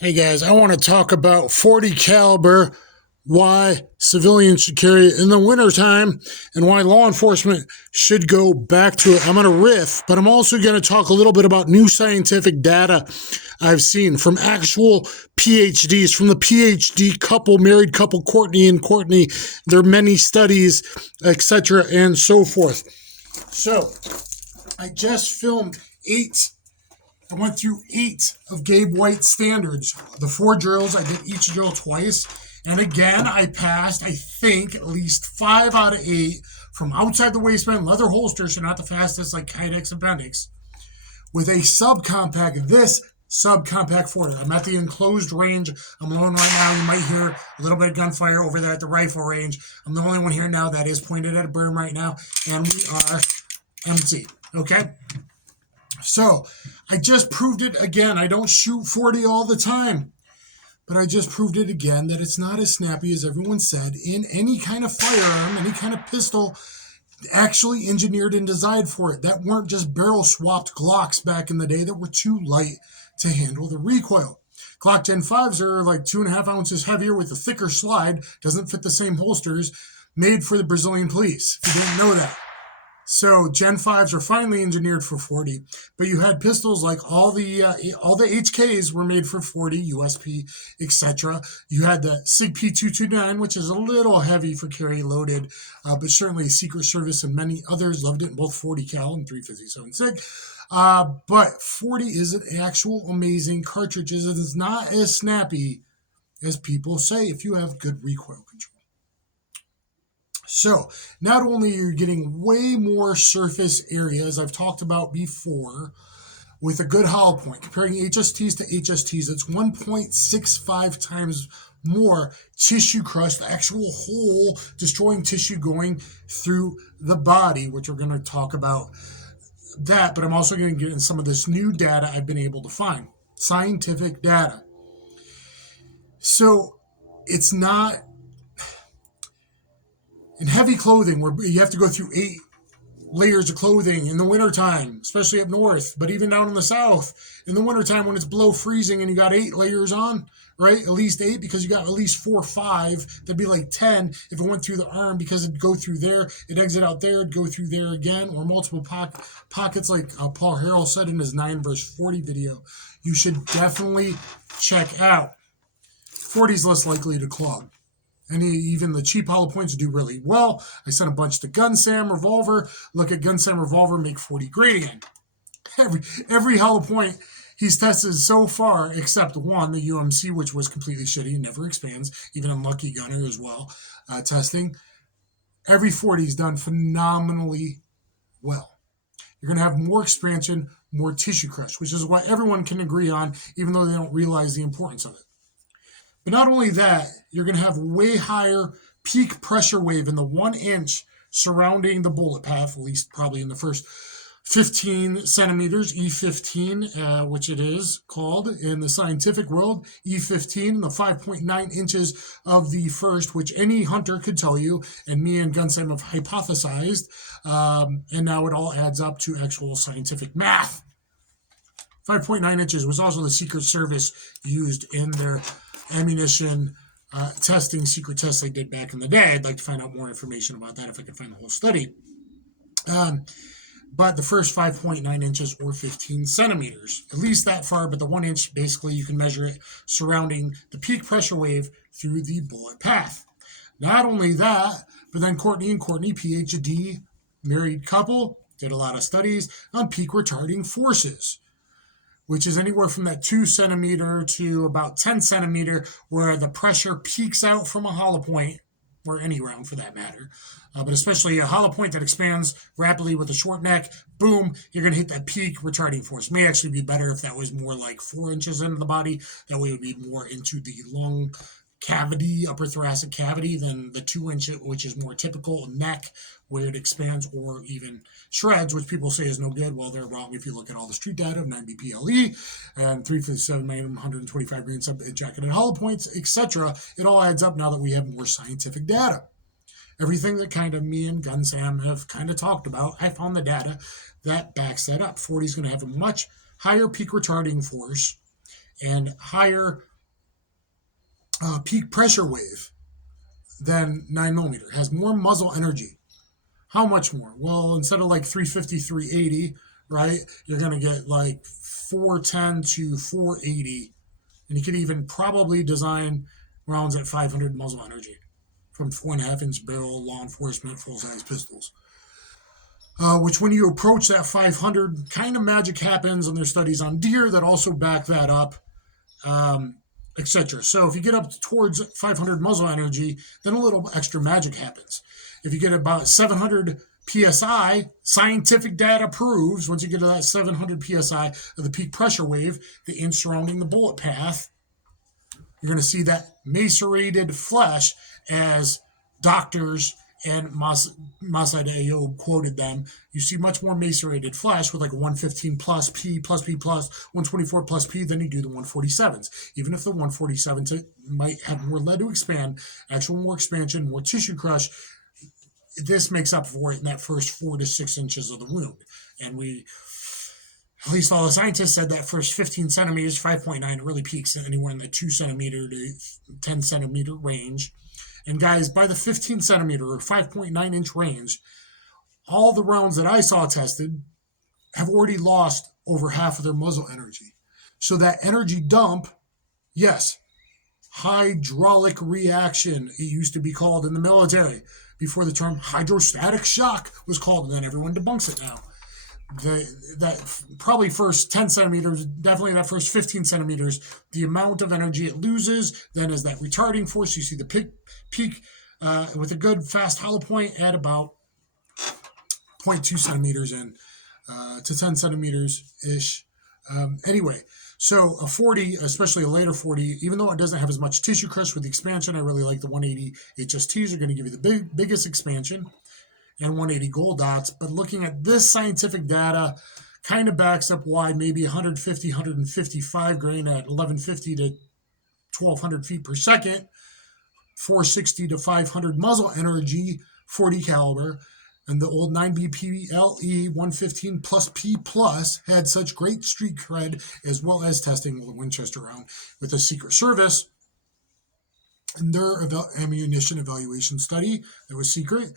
Hey guys, I want to talk about 40 caliber, why civilians should carry it in the wintertime, and why law enforcement should go back to it. I'm going to riff, but I'm also going to talk a little bit about new scientific data I've seen from actual PhDs, from the PhD couple, married couple, Courtney and Courtney, their many studies, etc., and so forth. So, I just filmed I went through 8 of Gabe White's standards. The 4 drills, I did each drill twice. And again, I passed, I think, at least 5 out of 8 from outside the waistband, leather holsters, so not the fastest like Kydex and Bendix, with a subcompact, this subcompact fortay. I'm at the enclosed range. I'm alone right now. You might hear a little bit of gunfire over there at the rifle range. I'm the only one here now that is pointed at a berm right now, and we are empty, okay? So, I just proved it again. I don't shoot 40 all the time, but I just proved it again that it's not as snappy as everyone said in any kind of firearm, any kind of pistol actually engineered and designed for it. That weren't just barrel swapped Glocks back in the day that were too light to handle the recoil. Glock Gen 5s are like 2.5 ounces heavier with a thicker slide, doesn't fit the same holsters, made for the Brazilian police, if you didn't know that. So Gen 5s are finally engineered for 40, but you had pistols like all the HKs were made for 40, USP, etc. You had the Sig P229, which is a little heavy for carry loaded, but certainly Secret Service and many others loved it in both 40 cal and 357 Sig. But 40 is an actual amazing cartridge. It is not as snappy as people say if you have good recoil control. So, not only are you getting way more surface area, as I've talked about before, with a good Hollowpoint, comparing HSTs to HSTs, it's 1.65 times more tissue crush, the actual hole destroying tissue going through the body, which we're going to talk about that, but I'm also going to get in some of this new data I've been able to find, scientific data. So, it's not in heavy clothing, where you have to go through 8 layers of clothing in the wintertime, especially up north, but even down in the south, in the wintertime when it's below freezing and you got 8 layers on, right? At least 8, because you got at least 4 or 5. That'd be like 10 if it went through the arm, because it'd go through there, it'd exit out there, it'd go through there again, or multiple pockets like Paul Harrell said in his 9 vs 40 video. You should definitely check out. 40's less likely to clog. And even the cheap Hollowpoints do really well. I sent a bunch to GarandThumb Revolver. Look at GarandThumb Revolver, make 40 great again. Every Hollowpoint he's tested so far, except one, the UMC, which was completely shitty and never expands, even in Lucky Gunner as well, testing. Every 40 is done phenomenally well. You're going to have more expansion, more tissue crush, which is what everyone can agree on, even though they don't realize the importance of it. But not only that, you're going to have way higher peak pressure wave in the 1 inch surrounding the bullet path, at least probably in the first 15 centimeters, E15, which it is called in the scientific world, E15, and the 5.9 inches of the first, which any hunter could tell you, and me and GarandThumb have hypothesized, and now it all adds up to actual scientific math. 5.9 inches was also the Secret Service used in their ammunition testing, secret tests they did back in the day. I'd like to find out more information about that if I can find the whole study. But the first 5.9 inches or 15 centimeters, at least that far, but the 1 inch, basically you can measure it surrounding the peak pressure wave through the bullet path. Not only that, but then Courtney and Courtney, PhD, married couple, did a lot of studies on peak retarding forces, which is anywhere from that 2 centimeter to about 10 centimeter, where the pressure peaks out from a Hollowpoint, or any round for that matter, but especially a Hollowpoint that expands rapidly with a short neck, boom, you're going to hit that peak retarding force. May actually be better if that was more like 4 inches into the body. That way it would be more into the lung cavity, upper thoracic cavity, than the 2 inch, which is more typical neck, where it expands or even shreds, which people say is no good. Well, they're wrong if you look at all the street data of 9 BPLE and 357 Magnum, 125 grain sub-jacketed Hollowpoints, etc. It all adds up now that we have more scientific data. Everything that kind of me and GarandThumb have kind of talked about, I found the data that backs that up. 40 is going to have a much higher peak retarding force and higher peak pressure wave than 9mm. Has more muzzle energy. How much more? Well, instead of like 350, 380, right, you're going to get like 410 to 480. And you could even probably design rounds at 500 muzzle energy from 4.5-inch barrel law enforcement full-size pistols. Which when you approach that 500, kind of magic happens, and there's studies on deer that also back that up, etc. So if you get up towards 500 muzzle energy, then a little extra magic happens. If you get about 700 PSI, scientific data proves, once you get to that 700 PSI of the peak pressure wave, the inch surrounding the bullet path, you're going to see that macerated flesh, as doctors and Masad Ayoub quoted them. You see much more macerated flesh with like a 115 plus P plus P plus 124 plus P than you do the 147s. Even if the 147s might have more lead to expand, actual more expansion, more tissue crush, this makes up for it in that first 4 to 6 inches of the wound. And at least all the scientists said that first 15 centimeters, 5.9, really peaks anywhere in the 2 centimeter to 10 centimeter range. And guys, by the 15 centimeter or 5.9 inch range, all the rounds that I saw tested have already lost over half of their muzzle energy. So that energy dump, yes, hydraulic reaction, it used to be called in the military before the term hydrostatic shock was called, and then everyone debunks it now. That probably first 10 centimeters, definitely that first 15 centimeters, the amount of energy it loses, then as that retarding force, you see the peak with a good fast hollow point at about 0.2 centimeters in to 10 centimeters-ish. Anyway, so a 40, especially a later 40, even though it doesn't have as much tissue crush with the expansion, I really like the 180 HSTs. Are going to give you the biggest expansion, and 180 gold dots. But looking at this scientific data kind of backs up why maybe 150, 155 grain at 1150 to 1200 feet per second, 460 to 500 muzzle energy, 40 caliber, and the old 9BP LE 115 plus P plus had such great street cred, as well as testing the Winchester round with the Secret Service and their ammunition evaluation study that was secret.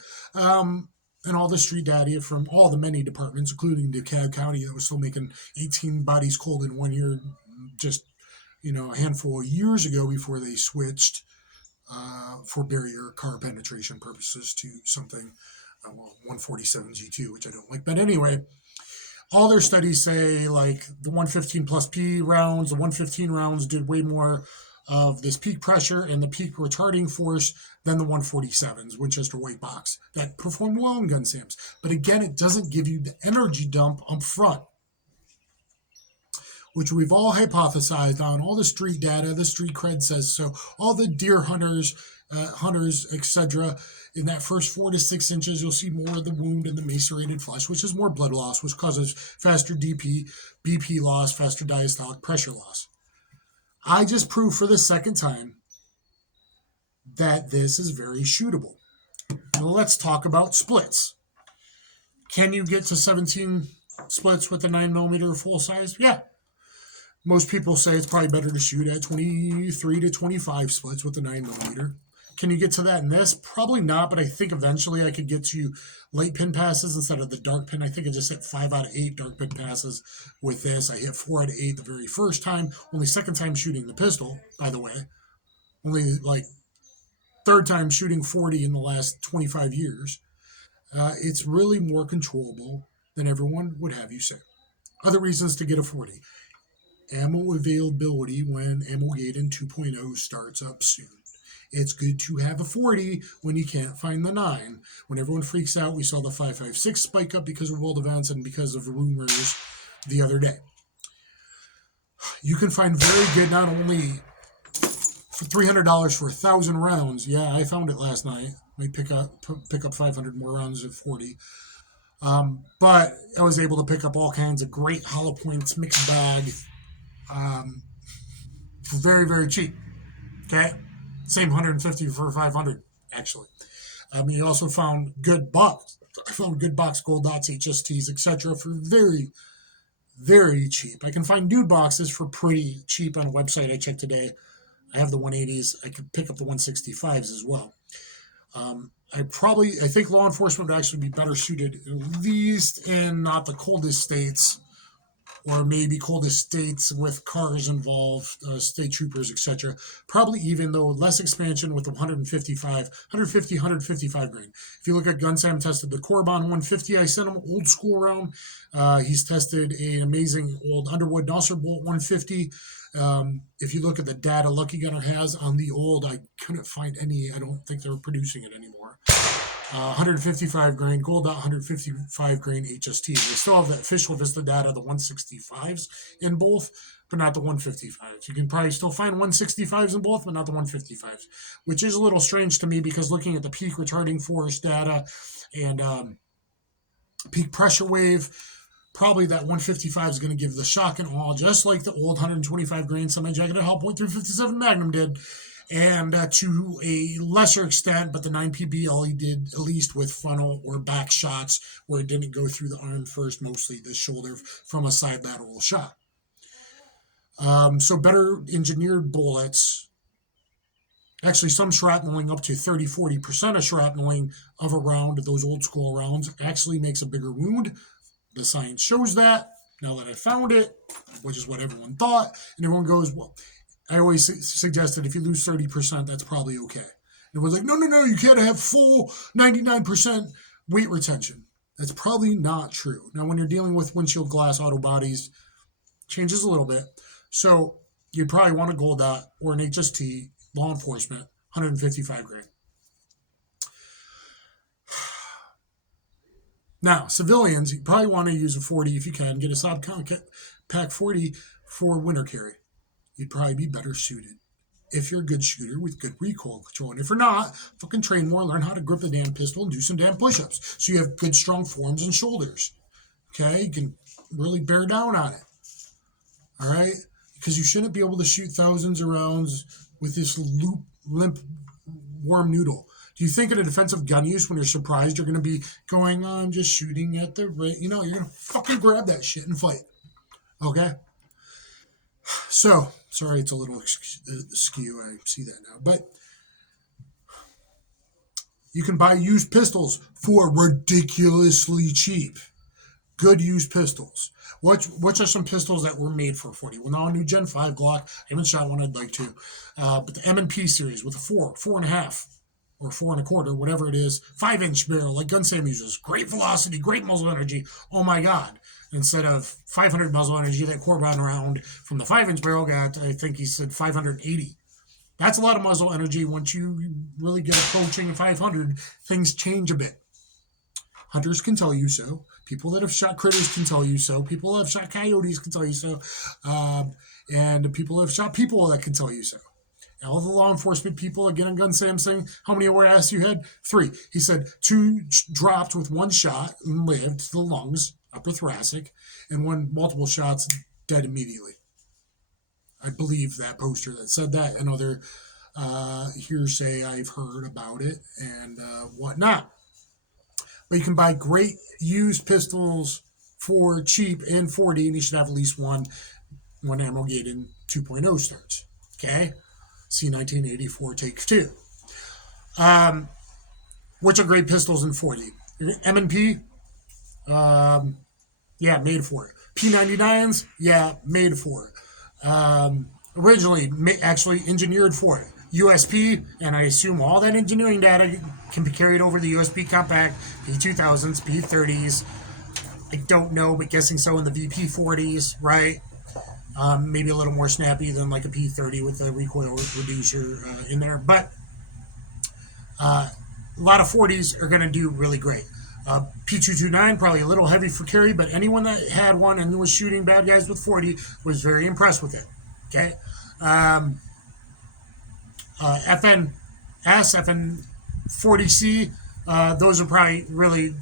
And all the street data from all the many departments, including DeKalb County, that was still making 18 bodies cold in 1 year, just a handful of years ago before they switched for barrier car penetration purposes to something, 147 G2, which I don't like. But anyway, all their studies say like the 115 plus P rounds, the 115 rounds did way more of this peak pressure and the peak retarding force than the 147s, Winchester white box, that perform well in gun SAMs. But again, it doesn't give you the energy dump up front, which we've all hypothesized on. All the street data, the street cred says so. All the deer hunters, etc. In that first 4 to 6 inches, you'll see more of the wound and the macerated flesh, which is more blood loss, which causes faster BP loss, faster diastolic pressure loss. I just proved for the second time that this is very shootable. Now let's talk about splits. Can you get to 17 splits with a 9mm full size? Yeah. Most people say it's probably better to shoot at 23 to 25 splits with a 9mm. Can you get to that in this? Probably not, but I think eventually I could get to late pin passes instead of the dark pin. I think I just hit 5 out of 8 dark pin passes with this. I hit 4 out of 8 the very first time. Only second time shooting the pistol, by the way. Only like third time shooting 40 in the last 25 years. It's really more controllable than everyone would have you say. Other reasons to get a 40. Ammo availability when Ammogeddon 2.0 starts up soon. It's good to have a 40 when you can't find the 9. When everyone freaks out, we saw the 5.56 spike up because of world events and because of rumors the other day. You can find very good, not only for $300 for 1,000 rounds. Yeah, I found it last night. We pick up 500 more rounds of 40. But I was able to pick up all kinds of great Hollowpoints mixed bag for very, very cheap. Okay? Same 150 for 500, actually. You also found good box. I found good box gold dots, HSTs, etc. for very, very cheap. I can find nude boxes for pretty cheap on a website I checked today. I have the 180s. I could pick up the 165s as well. I think law enforcement would actually be better suited, at least in not the coldest states, or maybe coldest states with cars involved, state troopers, etc. Probably even though less expansion with the 155 grain. If you look at GarandThumb tested the Corbon 150, I sent him old school round. He's tested an amazing old Underwood Nosser Bolt 150. If you look at the data Lucky Gunner has on the old, I couldn't find any. I don't think they're producing it anymore. 155 grain gold dot, 155 grain HST. They still have the official Vista data, the 165s in both, but not the 155s. You can probably still find 165s in both, but not the 155s, which is a little strange to me because looking at the peak retarding force data and peak pressure wave, probably that 155 is going to give the shock and awe, just like the old 125 grain semi-jacketed Hollowpoint 357 Magnum did. And to a lesser extent, but the 9PBL did at least with frontal or back shots where it didn't go through the arm first, mostly the shoulder from a side lateral shot. So better engineered bullets, actually some shrapneling up to 30-40% of shrapneling of a round, those old school rounds, actually makes a bigger wound. The science shows that, now that I found it, which is what everyone thought, and everyone goes, well, I always suggest that if you lose 30%, that's probably okay. And everyone's like, no, you can't have full 99% weight retention. That's probably not true. Now, when you're dealing with windshield glass auto bodies, changes a little bit. So you'd probably want a gold dot or an HST, law enforcement, 155 grain. Now, civilians, you probably want to use a 40 if you can. Get a subcompact 40 for winter carry. You'd probably be better suited if you're a good shooter with good recoil control. And if you're not, fucking train more, learn how to grip the damn pistol and do some damn push-ups so you have good, strong forearms and shoulders. Okay? You can really bear down on it. All right? Because you shouldn't be able to shoot thousands of rounds with this limp, warm noodle. Do you think in a defensive gun use, when you're surprised, you're going to be going, I'm just shooting at the right? You know, you're going to fucking grab that shit and fight. Okay? So, sorry, it's a little skew. I see that now. But you can buy used pistols for ridiculously cheap. Good used pistols. Which are some pistols that were made for 40? Well, now a new Gen 5 Glock. I haven't shot one, I'd like to. But the M&P series with a 4.5, or 4.25, whatever it is, 5-inch barrel like GarandThumb uses. Great velocity, great muzzle energy. Oh my God. Instead of 500 muzzle energy, that Corbon round from the 5-inch barrel got, I think he said 580. That's a lot of muzzle energy. Once you really get approaching a 500, things change a bit. Hunters can tell you so. People that have shot critters can tell you so. People that have shot coyotes can tell you so. And people that have shot people that can tell you so. All the law enforcement people, again, on GarandThumb saying, how many OIS you had? 3. He said 2 dropped with 1 shot and lived to the lungs, upper thoracic, and 1 multiple shots, dead immediately. I believe that poster that said that, and other hearsay I've heard about it and whatnot. But you can buy great used pistols for cheap in 40, and you should have at least one when Ammogeddon 2.0 starts. Okay? See 1984 take 2. Which are great pistols in 40? M&P? Yeah, made for it. P99s? Yeah, made for it. Originally, actually engineered for it. USP, and I assume all that engineering data can be carried over the USP compact, P2000s, P30s. I don't know, but guessing so in the VP40s, right? Maybe a little more snappy than like a P30 with the recoil reducer in there. But a lot of 40s are going to do really great. P229, probably a little heavy for carry, but anyone that had one and was shooting bad guys with 40 was very impressed with it. Okay? FNS, FN40C, those are probably really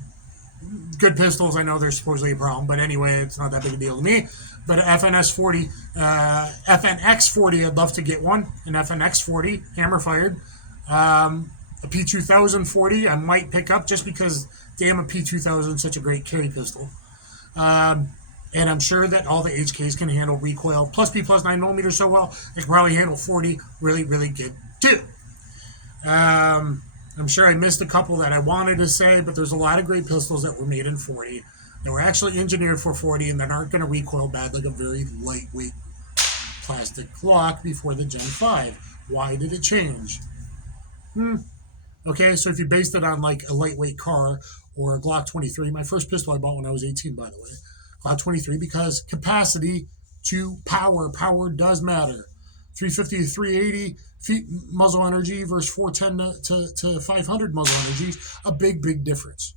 good pistols. I know they're supposedly a problem, but anyway, it's not that big a deal to me. But FNS40, FNX40, I'd love to get one. An FNX40, hammer fired. A P2040, I might pick up just because, damn, a P2000 is such a great carry pistol. And I'm sure that all the HKs can handle recoil plus B plus 9mm so well, they can probably handle 40 really, really good too. I'm sure I missed a couple that I wanted to say, but there's a lot of great pistols that were made in 40 that were actually engineered for 40 and that aren't going to recoil bad like a very lightweight plastic Glock before the Gen 5. Why did it change? Okay, so if you based it on like a lightweight car or a Glock 23, my first pistol I bought when I was 18, by the way, Glock 23, because capacity to power does matter. 350 to 380 feet muzzle energy versus 410 to 500 muzzle energy, a big difference.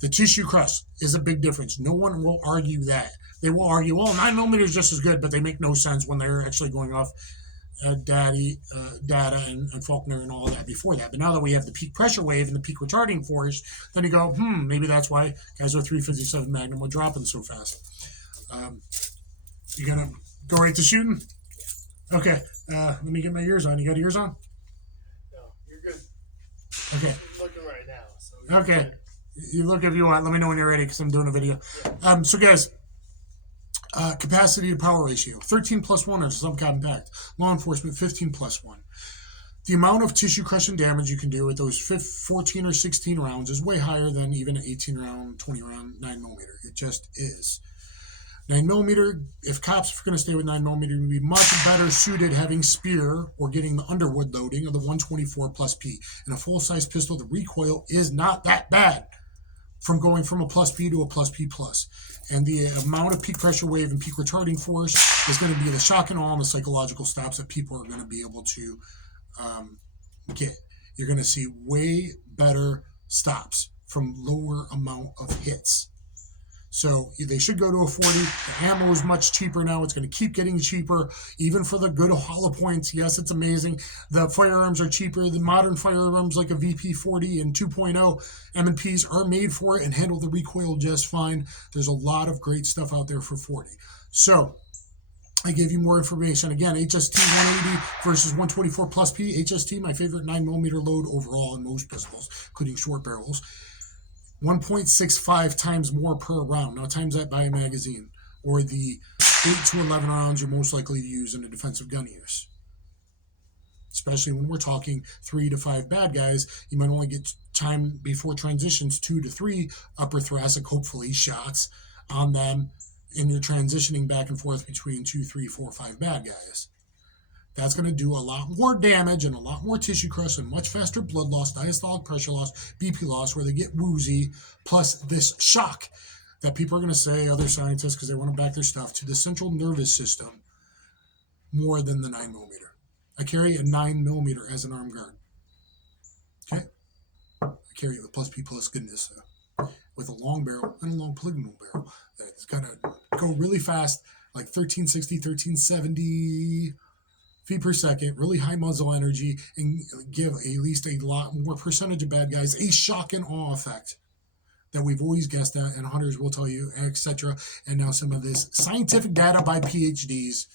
The tissue crust is a big difference. No one will argue that. They will argue, well, 9mm is just as good, but they make no sense when they're actually going off data and Faulkner and all that before that. But now that we have the peak pressure wave and the peak retarding force, then you go, maybe that's why guys with 357 Magnum were dropping so fast. You gonna go right to shooting? Okay, let me get my ears on. You got ears on? No, you're good. Okay. I'm looking right now. So okay. Good. You look if you want. Let me know when you're ready because I'm doing a video. Yeah. So guys, capacity to power ratio, 13 plus 1 on subcompact. Law enforcement, 15 plus 1. The amount of tissue crushing damage you can do with those 14 or 16 rounds is way higher than even an 18 round, 20 round 9mm. It just is. 9mm, if cops are going to stay with 9mm, would be much better suited having spear or getting the Underwood loading of the 124 plus P. In a full-size pistol, the recoil is not that bad from going from a plus P to a plus P plus. And the amount of peak pressure wave and peak retarding force is going to be the shock and awe and the psychological stops that people are going to be able to get. You're going to see way better stops from lower amount of hits. So they should go to a 40. The ammo is much cheaper now. It's going to keep getting cheaper, even for the good Hollowpoints. Yes, it's amazing. The firearms are cheaper. The modern firearms like a VP40 and 2.0 M&Ps are made for it and handle the recoil just fine. There's a lot of great stuff out there for 40. So I gave you more information. Again, HST 180 versus 124 plus P. HST, my favorite 9mm load overall in most pistols, including short barrels. 1.65 times more per round. Now times that by a magazine, or the 8 to 11 rounds you're most likely to use in a defensive gun use. Especially when we're talking 3 to 5 bad guys, you might only get time before transitions 2 to 3 upper thoracic, hopefully, shots on them, and you're transitioning back and forth between 2, 3, 4, 5 bad guys. That's going to do a lot more damage and a lot more tissue crush and much faster blood loss, diastolic pressure loss, BP loss, where they get woozy, plus this shock that people are going to say, other scientists, because they want to back their stuff, to the central nervous system more than the 9mm. I carry a 9mm as an arm guard. Okay? I carry it with plus P plus goodness, with a long barrel and a long polygonal barrel. It's got to go really fast, like 1360, 1370 feet per second, really high muzzle energy, and give at least a lot more percentage of bad guys a shock and awe effect that we've always guessed at, and hunters will tell you, etc. And now some of this scientific data by PhDs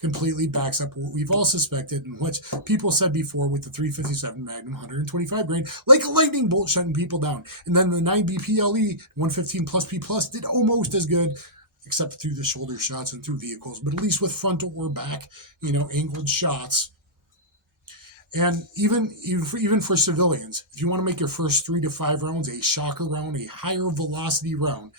completely backs up what we've all suspected and what people said before with the 357 Magnum 125 grain, like a lightning bolt shutting people down. And then the 9B PLE 115 plus P plus did almost as good, except through the shoulder shots and through vehicles, but at least with frontal or back, angled shots. And even for civilians, if you want to make your first 3 to 5 rounds a shocker round, a higher velocity round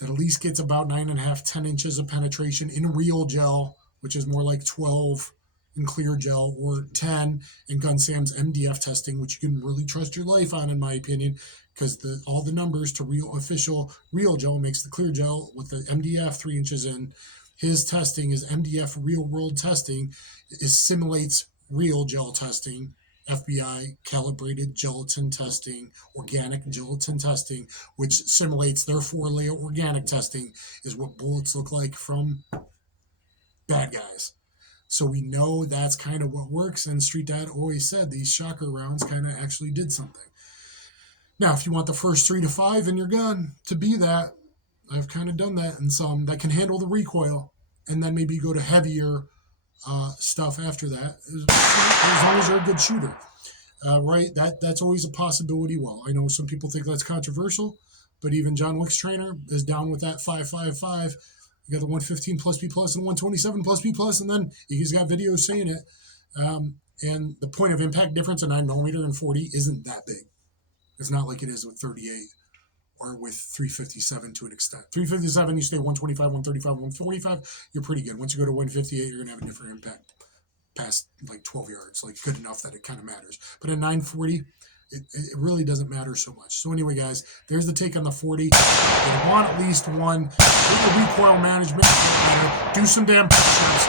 that at least gets about 9.5, 10 inches of penetration in real gel, which is more like 12 in clear gel, or 10 in Gun Sam's MDF testing, which you can really trust your life on, in my opinion, because all the numbers to official real gel makes the clear gel with the MDF 3 inches in. His testing is MDF real world testing. It simulates real gel testing, FBI calibrated gelatin testing, organic gelatin testing, which simulates their 4-layer organic testing, is what bullets look like from bad guys. So we know that's kind of what works, and Street Dad always said these shocker rounds kind of actually did something. Now, if you want the first 3 to 5 in your gun to be that, I've kind of done that in some that can handle the recoil, and then maybe go to heavier stuff after that, as long as you're a good shooter. Right? That's always a possibility. Well, I know some people think that's controversial, but even John Wick's trainer is down with that 5.55 You got the 115 plus B plus and 127 plus B plus, and then he's got videos saying it. And the point of impact difference in 9mm and 40 isn't that big. It's not like it is with 38 or with 357 to an extent. 357, you stay 125, 135, 145, you're pretty good. Once you go to 158, you're going to have a different impact past like 12 yards, like good enough that it kind of matters. But at 940, it really doesn't matter so much. So anyway, guys, there's the take on the 40. You want at least one. Do the recoil management, do some damn push-ups.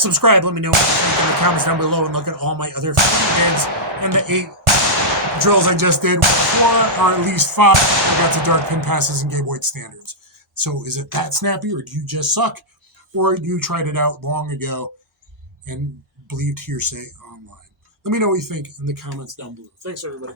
Subscribe, let me know what you think in the comments down below, and look at all my other vids and the 8 drills I just did. 4 or at least 5 I got to dark pin passes and Gabe White standards. So is it that snappy, or do you just suck? Or you tried it out long ago and believed hearsay online? Let me know what you think in the comments down below. Thanks, everybody.